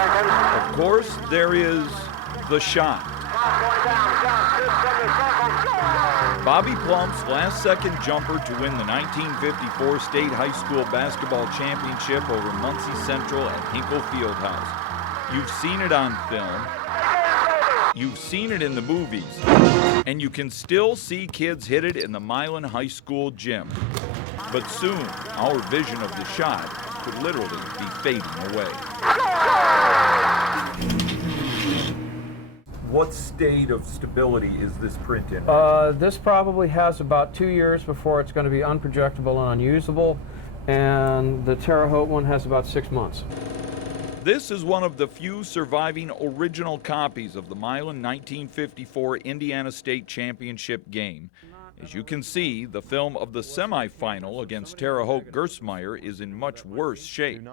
Of course, there is the shot. Bobby Plump's last-second jumper to win the 1954 State High School Basketball Championship over Muncie Central at Hinkle Fieldhouse. You've seen it on film, you've seen it in the movies, and you can still see kids hit it in the Milan High School gym. But soon, our vision of the shot could literally be fading away. What state of stability is this print in? This probably has about 2 years before it's going to be unprojectable and unusable, and the Terre Haute one has about 6 months. This is one of the few surviving original copies of the Milan 1954 Indiana State Championship game. As you can see, the film of the semifinal against Terre Haute Gersmeyer is in much worse shape.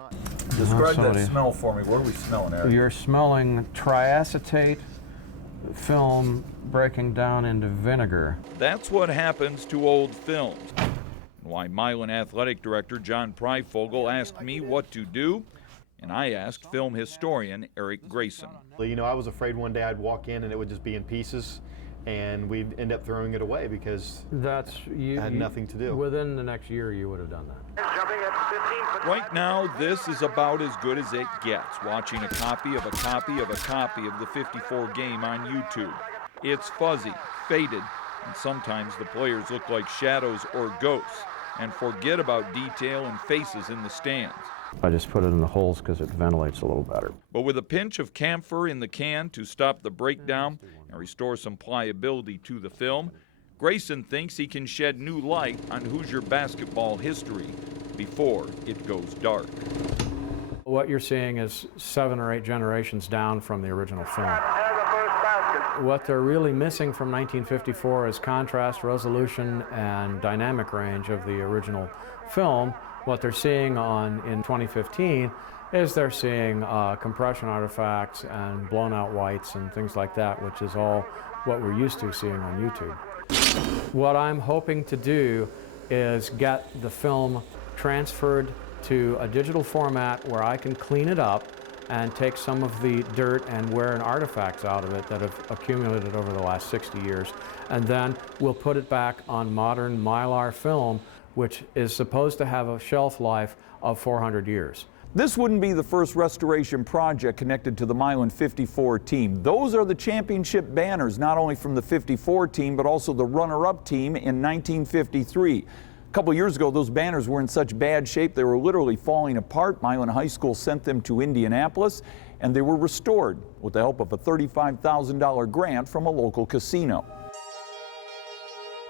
Describe that smell for me. What are we smelling, Eric? You're smelling triacetate film breaking down into vinegar. That's what happens to old films. Why Milan Athletic Director John Pryfogel asked me what to do, and I asked film historian Eric Grayson. You know, I was afraid one day I'd walk in and it would just be in pieces, and we'd end up throwing it away because it had nothing to do. Within the next year, you would have done that. Right now, this is about as good as it gets, watching a copy of a copy of a copy of the 54 game on YouTube. It's fuzzy, faded, and sometimes the players look like shadows or ghosts, and forget about detail and faces in the stands. I just put it in the holes because it ventilates a little better. But with a pinch of camphor in the can to stop the breakdown and restore some pliability to the film, Grayson thinks he can shed new light on Hoosier basketball history before it goes dark. What you're seeing is 7 or 8 generations down from the original film. What they're really missing from 1954 is contrast, resolution, and dynamic range of the original film. What they're seeing in 2015 is they're seeing compression artifacts and blown out whites and things like that, which is all what we're used to seeing on YouTube. What I'm hoping to do is get the film transferred to a digital format where I can clean it up and take some of the dirt and wear and artifacts out of it that have accumulated over the last 60 years, and then we'll put it back on modern Mylar film, which is supposed to have a shelf life of 400 years. This wouldn't be the first restoration project connected to the Milan 54 team. Those are the championship banners, not only from the 54 team, but also the runner-up team in 1953. A couple years ago, those banners were in such bad shape they were literally falling apart. Milan High School sent them to Indianapolis, and they were restored with the help of a $35,000 grant from a local casino.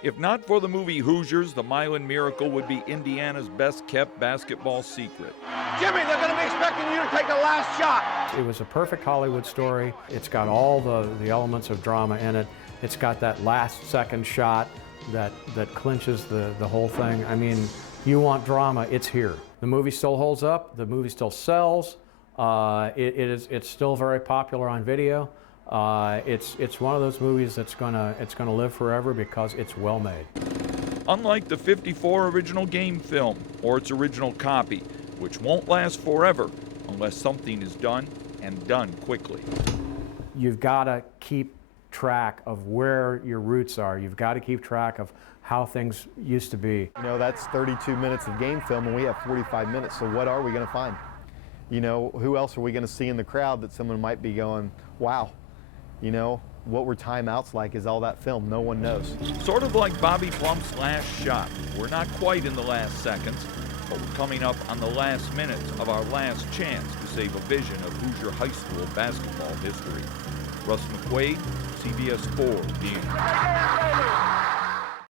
If not for the movie Hoosiers, the Milan Miracle would be Indiana's best-kept basketball secret. Jimmy, they're going to be expecting you to take the last shot. It was a perfect Hollywood story. It's got all the elements of drama in it. It's got that last-second shot that clinches the whole thing. I mean, you want drama, it's here. The movie still holds up. The movie still sells. It's still very popular on video. It's one of those movies that's gonna live forever because it's well made. Unlike the 54 original game film or its original copy, which won't last forever unless something is done and done quickly. You've got to keep track of where your roots are. You've got to keep track of how things used to be. You know, that's 32 minutes of game film and we have 45 minutes, so what are we going to find? You know, who else are we going to see in the crowd that someone might be going, wow, you know, what were timeouts like? Is all that film? No one knows. Sort of like Bobby Plump's last shot. We're not quite in the last seconds, but we're coming up on the last minutes of our last chance to save a vision of Hoosier High School basketball history. Russ McQuaid, CBS 4, Dean.